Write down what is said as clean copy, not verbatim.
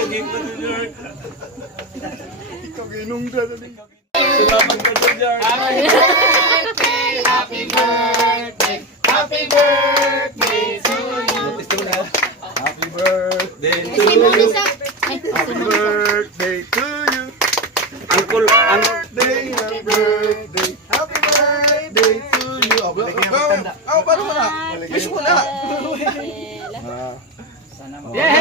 Saging ko to George. Ikaw ginungga na din. Salamat ka to George. Happy birthday, happy birthday to you. Happy birthday to Testimony you. sa... Happy birthday to you. Uncle, Birthday, happy birthday. Happy birthday to you. Paano mo na? Wish mo na. Yeah!